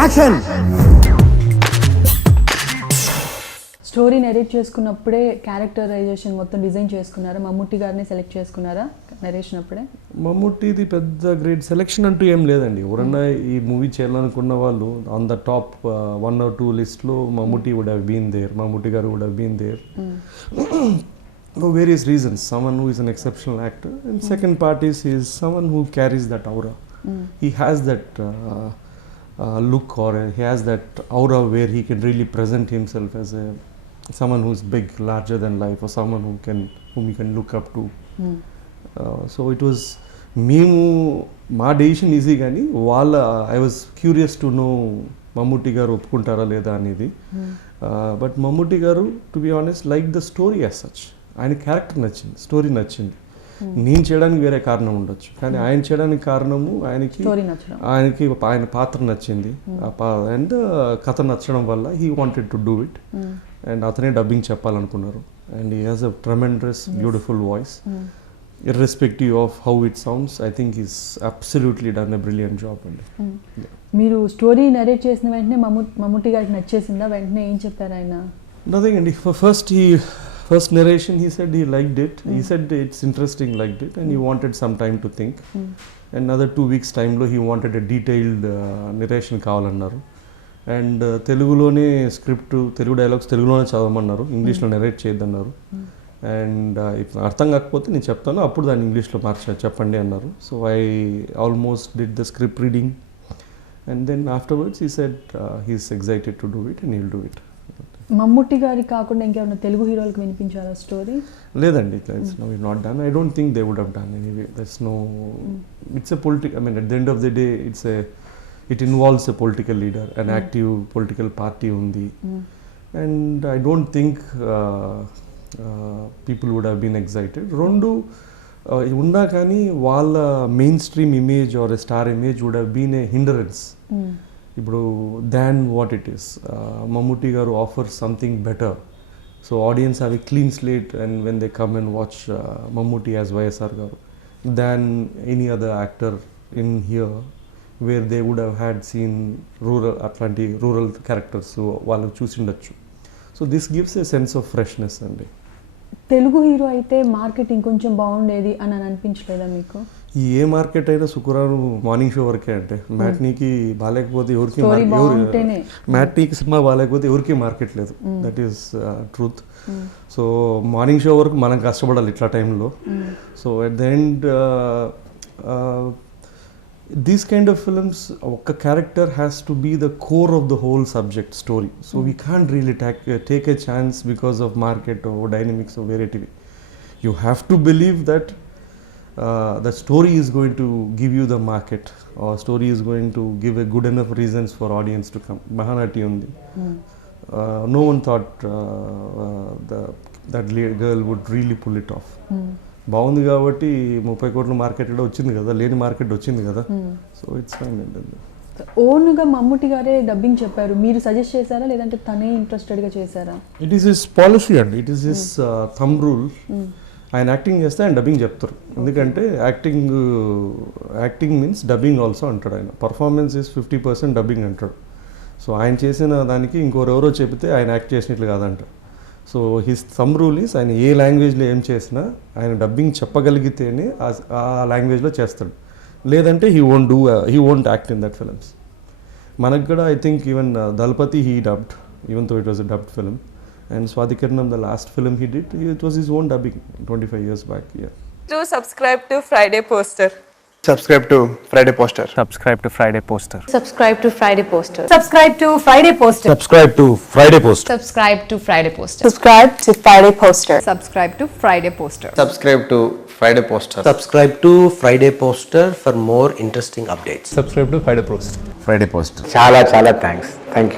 Action. Story narrate చేసుకున్నప్పుడే characterisation మొత్తం design చేసుకున్నారా? మమ్ముట్టి గారిని సెలెక్ట్ చేసుకున్నారా నరేషన్ అప్పుడే? మమ్ముట్టిది పెద్ద గ్రేట్ సెలెక్షన్ అంటూ ఏం లేదండి. ఎవరన్నా ఈ మూవీ చేయాలనుకున్న వాళ్ళు ఆన్ ద టాప్ 1 or 2 లిస్ట్లో Mammootty would have been there, Mammootty గారు would have been there for various reasons. Someone who is an exceptional actor, and second part is he is someone who carries that aura. He has that look, or he has that aura where he can really present himself as someone who is big, larger than life, or someone whom you can look up to. So it was మేము మా decision easy, కానీ I was curious to know Mammootty గారు ఒప్పుకుంటారా లేదా అనేది. But Mammootty గారు, to be honest, like the story as such. ఆయన character నచ్చింది, స్టోరీ నచ్చింది. నేను చేయడానికి వేరే కారణం ఉండొచ్చు, కానీ ఆయన చేయడానికి కారణము ఆయనకి ఆయన పాత్ర నచ్చింది అండ్ కథ నచ్చడం వల్ల he wanted to do it. And అతనే డబ్బింగ్ చెప్పాలనుకున్నారు. And he has a tremendous beautiful voice. Irrespective of how it sounds, I think he's absolutely done a brilliant job. మీరు స్టోరీ నరేట్ చేసిన వెంటనే మమ్ముట్టి గారికి నచ్చేసిందా? వెంటనే ఏం చెప్పారు ఆయన? Nothing, and first narration he said he liked it. He said it's interesting, liked it, and he wanted some time to think. Another 2 weeks time lo he wanted a detailed narration కావాలన్నారు. And తెలుగులోనే script, Telugu dialogues తెలుగులోనే చదవమన్నారు, ఇంగ్లీష్లో narrate చేయొద్దన్నారు. And ఇప్పుడు అర్థం కాకపోతే నేను చెప్తాను, అప్పుడు దాన్ని ఇంగ్లీష్లో చెప్పండి అన్నారు. So I almost did the script reading, and then afterwards he said he's excited to do it and he'll do it. Mammootty గారి కాకుండా ఇంకేమైనా తెలుగు హీరోలకు వినిపించారా స్టోరీ? లేదండి, it's not done. I don't think they would have done anyway. That's no, it's a I mean at the end of the day it involves a political leader, an active political party ఉంది. And I don't think people would have been excited. Rendu ఉన్నా కానీ వాళ్ళ mainstream image or a star image would have been a hindrance ఇప్పుడు than what it is. Mammootty గారు offer something better. So audience have a clean slate and when they come and watch Mammootty as YSR గారు than any other actor in here where they would have had seen అట్లాంటి rural characters వాళ్ళు చూసిండొచ్చు. So this gives a sense of freshness అండి. Telugu hero అయితే marketing కొంచెం బాగుండేది అని అనిపించలేదా మీకు? ఏ మార్కెట్ అయినా శుక్రవారం మార్నింగ్ షో వరకే. అంటే మ్యాట్నీకి బాగాలేకపోతే ఎవరికి, మ్యాట్నీకి సినిమా బాగాలేకపోతే ఎవరికి మార్కెట్ లేదు. That is truth. So morning show వరకు మనం కష్టపడాలి ఇట్లా టైంలో. So at the end these kind of films, a character has to be the core of the whole subject story. So we can't really take a chance because of market or dynamics or variety. You have to believe that the story is going to give you the market, or story is going to give a good enough reasons for audience to come. Mahanati undi. No one thought that girl would really pull it off. బాగుంది కాబట్టి 30 కోట్ల market కూడా వచ్చింది కదా, లేని market వచ్చింది కదా. So it's fine అండి. ఓన్గా మమ్ముట్టి గారే డబ్బింగ్ చెప్పారు, మీరు సజెస్ట్ చేశారా లేదంటే తనే ఇంట్రెస్టెడ్గా చేశారా? ఇట్ ఈస్ హిస్ పాలసీ అండి, it is his thumb rule. ఆయన యాక్టింగ్ చేస్తే ఆయన డబ్బింగ్ చెప్తారు. ఎందుకంటే యాక్టింగ్ మీన్స్ డబ్బింగ్ ఆల్సో అంటాడు ఆయన. పర్ఫార్మెన్స్ ఈస్ 50% డబ్బింగ్ అంటాడు. సో ఆయన చేసిన దానికి ఇంకోరెవరో చెబితే ఆయన యాక్ట్ చేసినట్లు కాదంట. So his thumb rule is ఆయన ఏ లాంగ్వేజ్లో ఏం చేసినా ఆయన డబ్బింగ్ చెప్పగలిగితేనే ఆ లాంగ్వేజ్లో చేస్తాడు, లేదంటే he won't act in that films. మనకు కూడా I think even Thalapathi he dubbed, even though it was a dubbed film. And Swathikiranam, the last film he did, it was his own dubbing 25 years back. Do subscribe to Friday Poster. Subscribe to Friday Poster. Subscribe to Friday Poster. Subscribe to Friday Poster. Subscribe to Friday Poster. Subscribe to Friday Poster. Subscribe to Friday Poster. Subscribe to Friday Poster. Subscribe to Friday Poster. Subscribe to Friday Poster. Subscribe to Friday Poster for more interesting updates. Subscribe to Friday Poster. Friday Poster. Chala thanks. Thank you.